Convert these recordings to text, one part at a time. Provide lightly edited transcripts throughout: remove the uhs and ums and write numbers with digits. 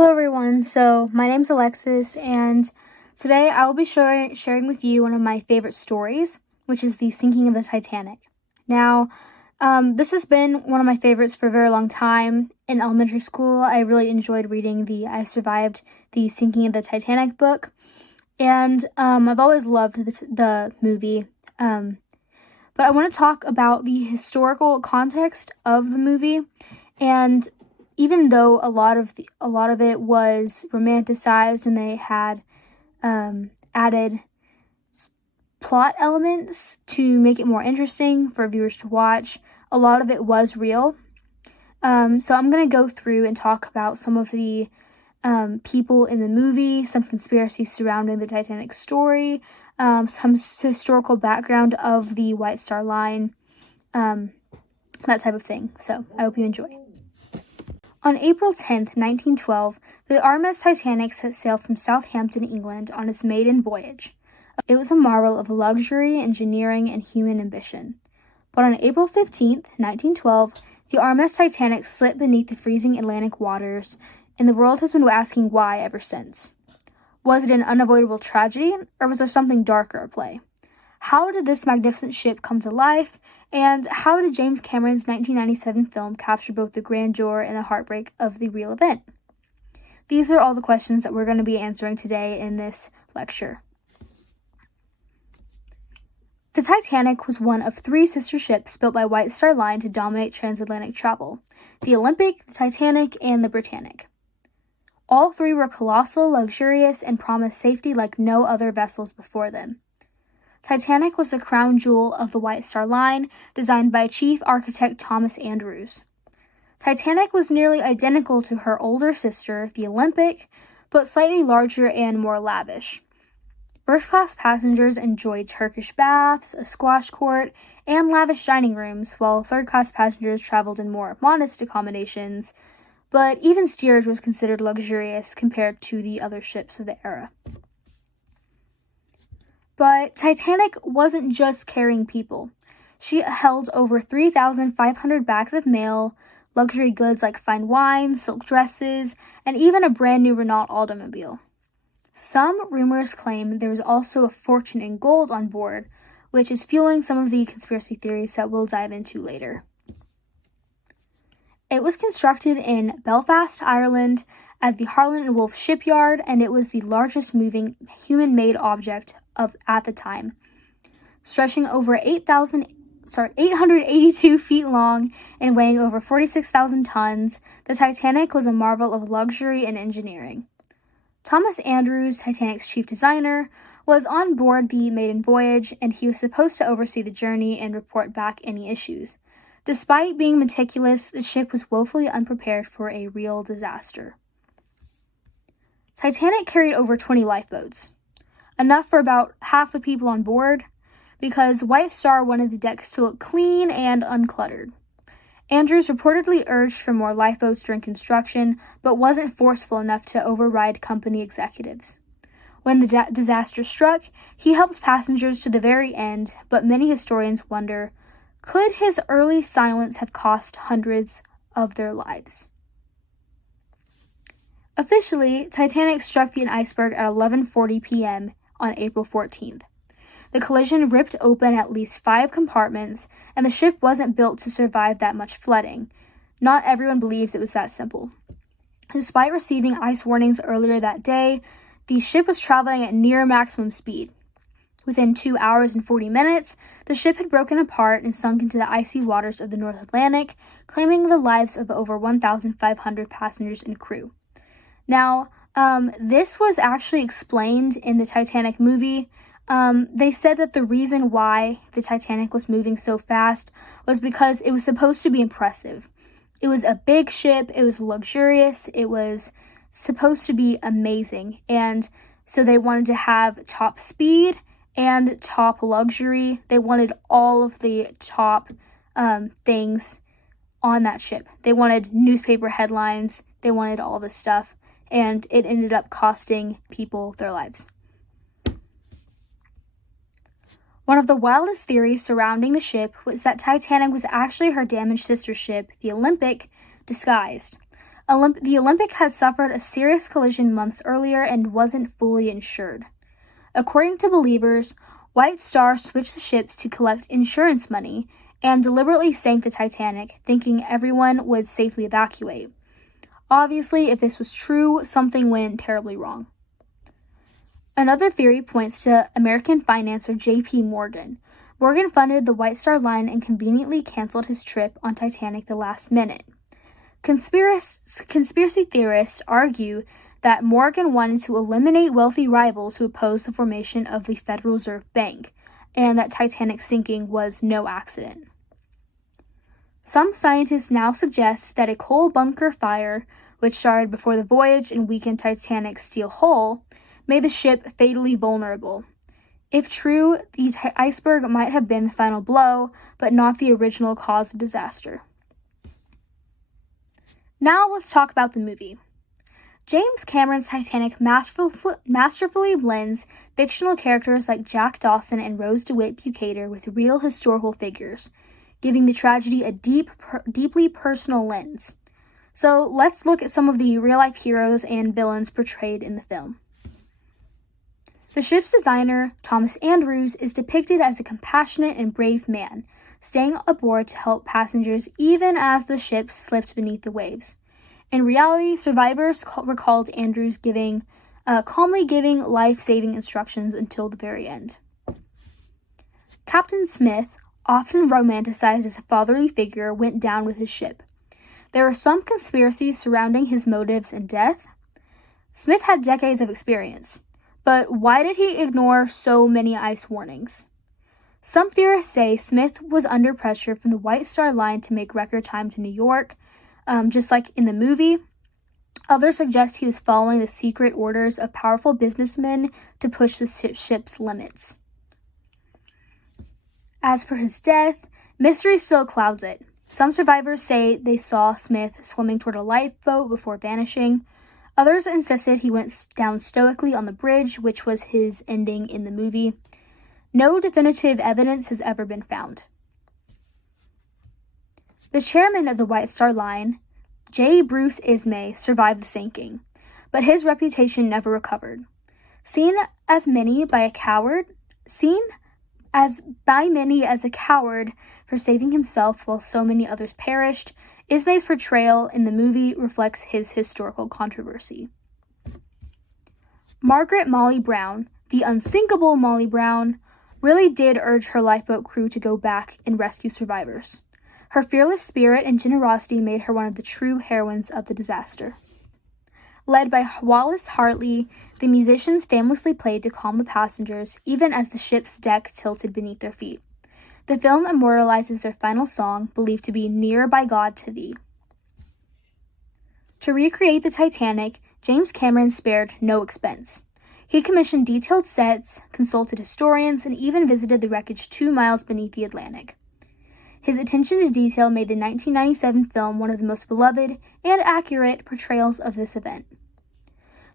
Hello everyone, so my name's Alexis, and today I will be sharing with you one of my favorite stories, which is the sinking of the Titanic. Now, this has been one of my favorites for a very long time. In elementary school, I really enjoyed reading the I Survived the Sinking of the Titanic book, and I've always loved the movie. But I want to talk about the historical context of the movie, and even though a lot of it was romanticized and they had added plot elements to make it more interesting for viewers to watch, a lot of it was real. So I'm going to go through and talk about some of the people in the movie, some conspiracies surrounding the Titanic story, some historical background of the White Star Line, that type of thing. So I hope you enjoy. On April 10th, 1912, the RMS Titanic set sail from Southampton, England, on its maiden voyage. It was a marvel of luxury, engineering, and human ambition. But on April 15th, 1912, the RMS Titanic slipped beneath the freezing Atlantic waters, and the world has been asking why ever since. Was it an unavoidable tragedy, or was there something darker at play? How did this magnificent ship come to life? And how did James Cameron's 1997 film capture both the grandeur and the heartbreak of the real event? These are all the questions that we're going to be answering today in this lecture. The Titanic was one of three sister ships built by White Star Line to dominate transatlantic travel: the Olympic, the Titanic, and the Britannic. All three were colossal, luxurious, and promised safety like no other vessels before them. Titanic was the crown jewel of the White Star Line, designed by Chief Architect Thomas Andrews. Titanic was nearly identical to her older sister, the Olympic, but slightly larger and more lavish. First-class passengers enjoyed Turkish baths, a squash court, and lavish dining rooms, while third-class passengers traveled in more modest accommodations, but even steerage was considered luxurious compared to the other ships of the era. But Titanic wasn't just carrying people. She held over 3,500 bags of mail, luxury goods like fine wine, silk dresses, and even a brand new Renault automobile. Some rumors claim there was also a fortune in gold on board, which is fueling some of the conspiracy theories that we'll dive into later. It was constructed in Belfast, Ireland, at the Harland and Wolff shipyard, and it was the largest moving human-made object at the time. Stretching over 882 feet long and weighing over 46,000 tons, the Titanic was a marvel of luxury and engineering. Thomas Andrews, Titanic's chief designer, was on board the maiden voyage, and he was supposed to oversee the journey and report back any issues. Despite being meticulous, the ship was woefully unprepared for a real disaster. Titanic carried over 20 lifeboats, enough for about half the people on board, because White Star wanted the decks to look clean and uncluttered. Andrews reportedly urged for more lifeboats during construction, but wasn't forceful enough to override company executives. When the disaster struck, he helped passengers to the very end, but many historians wonder, could his early silence have cost hundreds of their lives? Officially, Titanic struck the iceberg at 11:40 p.m. on April 14th. The collision ripped open at least 5 compartments, and the ship wasn't built to survive that much flooding. Not everyone believes it was that simple. Despite receiving ice warnings earlier that day, the ship was traveling at near maximum speed. Within 2 hours and 40 minutes, the ship had broken apart and sunk into the icy waters of the North Atlantic, claiming the lives of over 1,500 passengers and crew. Now, this was actually explained in the Titanic movie. They said that the reason why the Titanic was moving so fast was because it was supposed to be impressive. It was a big ship, it was luxurious, it was supposed to be amazing, and so they wanted to have top speed and top luxury. They wanted all of the top things on that ship. They wanted newspaper headlines, they wanted all this stuff, and it ended up costing people their lives. One of the wildest theories surrounding the ship was that Titanic was actually her damaged sister ship, the Olympic, disguised. The Olympic had suffered a serious collision months earlier and wasn't fully insured. According to believers, White Star switched the ships to collect insurance money and deliberately sank the Titanic, thinking everyone would safely evacuate. Obviously, if this was true, something went terribly wrong. Another theory points to American financier J.P. Morgan. Morgan funded the White Star Line and conveniently canceled his trip on Titanic the last minute. Conspiracy theorists argue that Morgan wanted to eliminate wealthy rivals who opposed the formation of the Federal Reserve Bank, and that Titanic sinking was no accident. Some scientists now suggest that a coal bunker fire, which started before the voyage and weakened Titanic's steel hull, made the ship fatally vulnerable. If true, the iceberg might have been the final blow, but not the original cause of disaster. Now let's talk about the movie. James Cameron's Titanic masterfully blends fictional characters like Jack Dawson and Rose DeWitt Bukater with real historical figures, giving the tragedy a deeply personal lens. So let's look at some of the real-life heroes and villains portrayed in the film. The ship's designer, Thomas Andrews, is depicted as a compassionate and brave man, staying aboard to help passengers even as the ship slipped beneath the waves. In reality, survivors recalled Andrews calmly giving life-saving instructions until the very end. Captain Smith, often romanticized as a fatherly figure, went down with his ship. There are some conspiracies surrounding his motives and death. Smith had decades of experience, but why did he ignore so many ice warnings? Some theorists say Smith was under pressure from the White Star Line to make record time to New York, just like in the movie. Others suggest he was following the secret orders of powerful businessmen to push the ship's limits. As for his death, mystery still clouds it. Some survivors say they saw Smith swimming toward a lifeboat before vanishing. Others insisted he went down stoically on the bridge, which was his ending in the movie. No definitive evidence has ever been found. The chairman of the White Star Line, J. Bruce Ismay, survived the sinking, but his reputation never recovered. Seen by many as a coward for saving himself while so many others perished, Ismay's portrayal in the movie reflects his historical controversy. Margaret Molly Brown, the unsinkable Molly Brown, really did urge her lifeboat crew to go back and rescue survivors. Her fearless spirit and generosity made her one of the true heroines of the disaster. Led by Wallace Hartley, the musicians famously played to calm the passengers, even as the ship's deck tilted beneath their feet. The film immortalizes their final song, believed to be Near by God to Thee. To recreate the Titanic, James Cameron spared no expense. He commissioned detailed sets, consulted historians, and even visited the wreckage 2 miles beneath the Atlantic. His attention to detail made the 1997 film one of the most beloved and accurate portrayals of this event.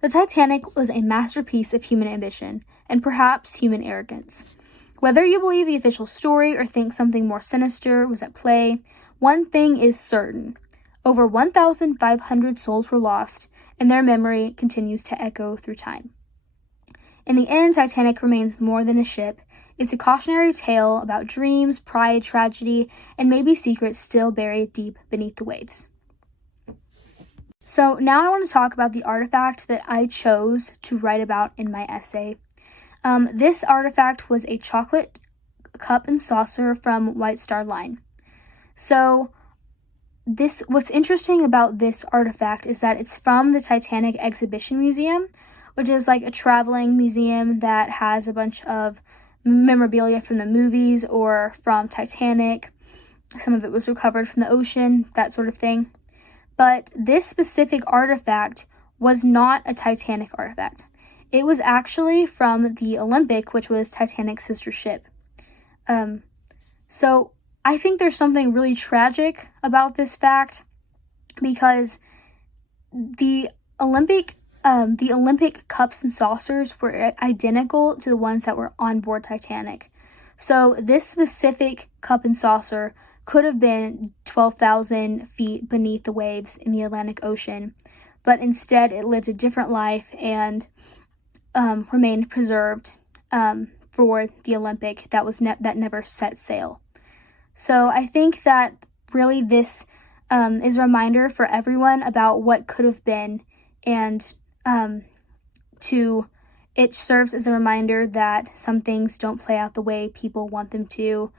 The Titanic was a masterpiece of human ambition, and perhaps human arrogance. Whether you believe the official story or think something more sinister was at play, one thing is certain. Over 1,500 souls were lost, and their memory continues to echo through time. In the end, Titanic remains more than a ship. It's a cautionary tale about dreams, pride, tragedy, and maybe secrets still buried deep beneath the waves. So now I want to talk about the artifact that I chose to write about in my essay. This artifact was a chocolate cup and saucer from White Star Line. So what's interesting about this artifact is that it's from the Titanic Exhibition Museum, which is like a traveling museum that has a bunch of memorabilia from the movies or from Titanic. Some of it was recovered from the ocean, that sort of thing. But this specific artifact was not a Titanic artifact. It was actually from the Olympic, which was Titanic's sister ship. So I think there's something really tragic about this fact, because the Olympic cups and saucers were identical to the ones that were on board Titanic. So this specific cup and saucer could have been 12,000 feet beneath the waves in the Atlantic Ocean, but instead it lived a different life and remained preserved for the Olympic that never set sail. So I think that really this is a reminder for everyone about what could have been, and it serves as a reminder that some things don't play out the way people want them to,